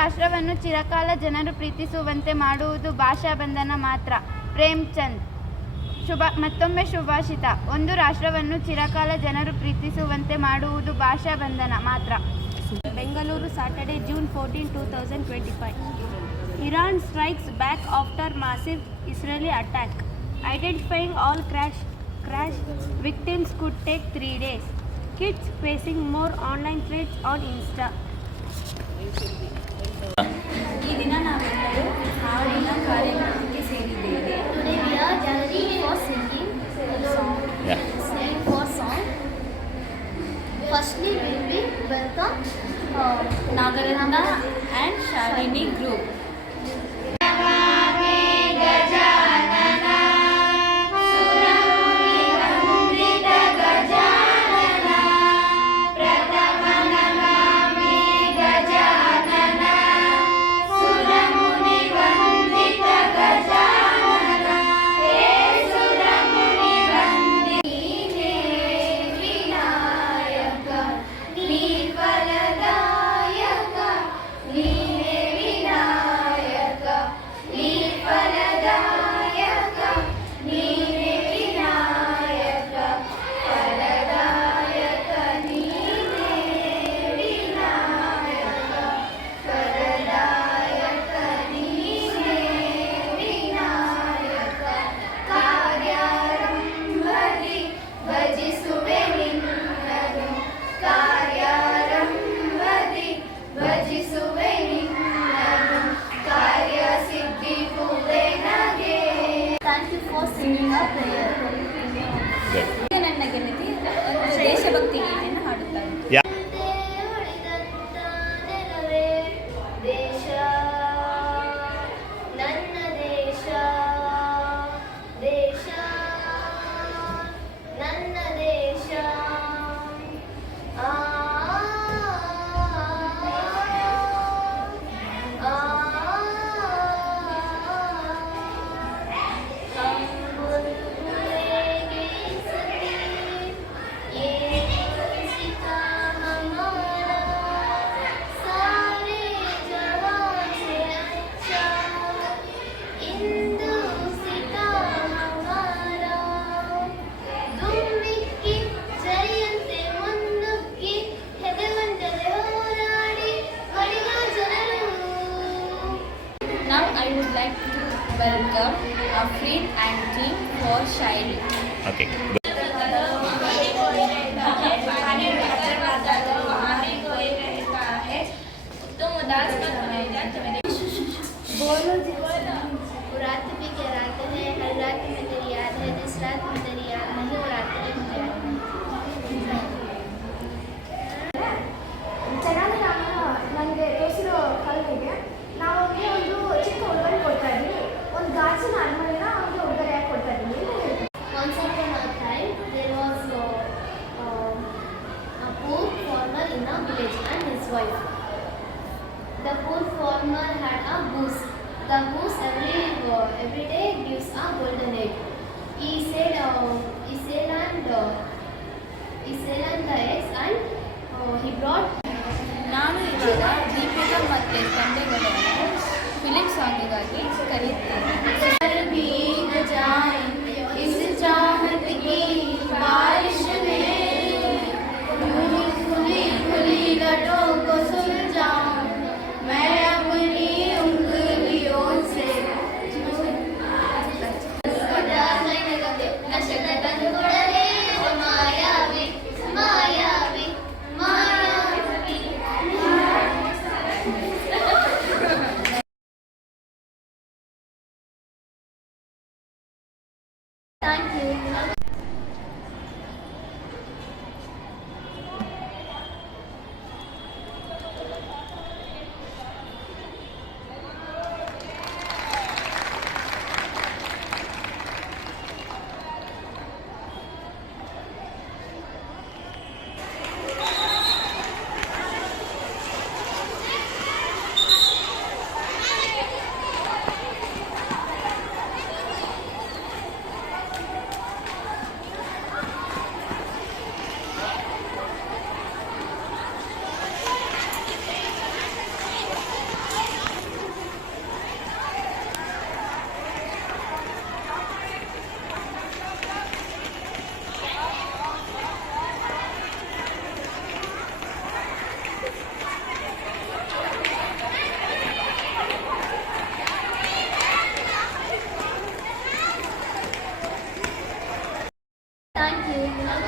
ರಾಷ್ಟ್ರವನ್ನು ಚಿರಕಾಲ ಜನರು ಪ್ರೀತಿಸುವಂತೆ ಮಾಡುವುದು ಭಾಷಾ ಬಂಧನ ಮಾತ್ರ. ಪ್ರೇಮ್ಚಂದ್. ಮತ್ತೊಮ್ಮೆ ಶುಭಾಷಿತ. ಒಂದು ರಾಷ್ಟ್ರವನ್ನು ಚಿರಕಾಲ ಜನರು ಪ್ರೀತಿಸುವಂತೆ ಮಾಡುವುದು ಭಾಷಾ ಬಂಧನ ಮಾತ್ರ. Bengaluru, Saturday, June 14, 2025. Iran strikes back after massive Israeli attack. Identifying all crash victims could take 3 days. Kids facing more online threats on Insta. ಈ ದಿನ ನಾವೆಲ್ಲರೂ ಹಾಡಿನ ಕಾರ್ಯಕ್ರಮಕ್ಕೆ ಸೇರಿದ್ದೇವೆ. Today we are gathering for singing for song. Firstly we will welcome Nagaranda and Shalini group. ನನ್ನ ಗೆಳತಿ ದೇಶಭಕ್ತಿ ಗೀತೆಯನ್ನು ಹಾಡುತ್ತಾರೆ. ದೇಶ ನನ್ನ ದೇಶ, ದೇಶ ನನ್ನ ದೇಶ. Now I would like to welcome Afreen and team for Shairi. Okay. बोलो रात भी क्या रात है, हर रात में तेरी याद है, जिस रात में तेरी याद नहीं वो रात है मुझे याद नहीं. ಚೆನ್ನಾಗಿ ನನಗೆ ತೋರಿಸಿರೋ ಕಲ್ವಿಗೆ ನಾವು ಅವ್ರಿಗೆ ಒಂದು ಚಿಕ್ಕ ಉಡುಗೊರೆ ಕೊಡ್ತಾ ಇದ್ವಿ. ಒಂದು ಗಾಜಿನ ಅರಮನೆನ ಅವ್ರಿಗೆ ಉಡುಗೊರೆಯಾಗಿ ಕೊಡ್ತಾ ಇದ್ವಿ. Once upon a time there was a poor farmer in a village and his wife. The poor farmer had a goose. The goose every day gives a golden egg. He said the eggs and he brought. ನಾನು ಇವಾಗ ದೀಪಿಕಾ ಮತ್ತು ತಂದೆಗಳನ್ನು film ಸಾಂಗಿಗಾಗಿ ಕರೆಯುತ್ತೇನೆ.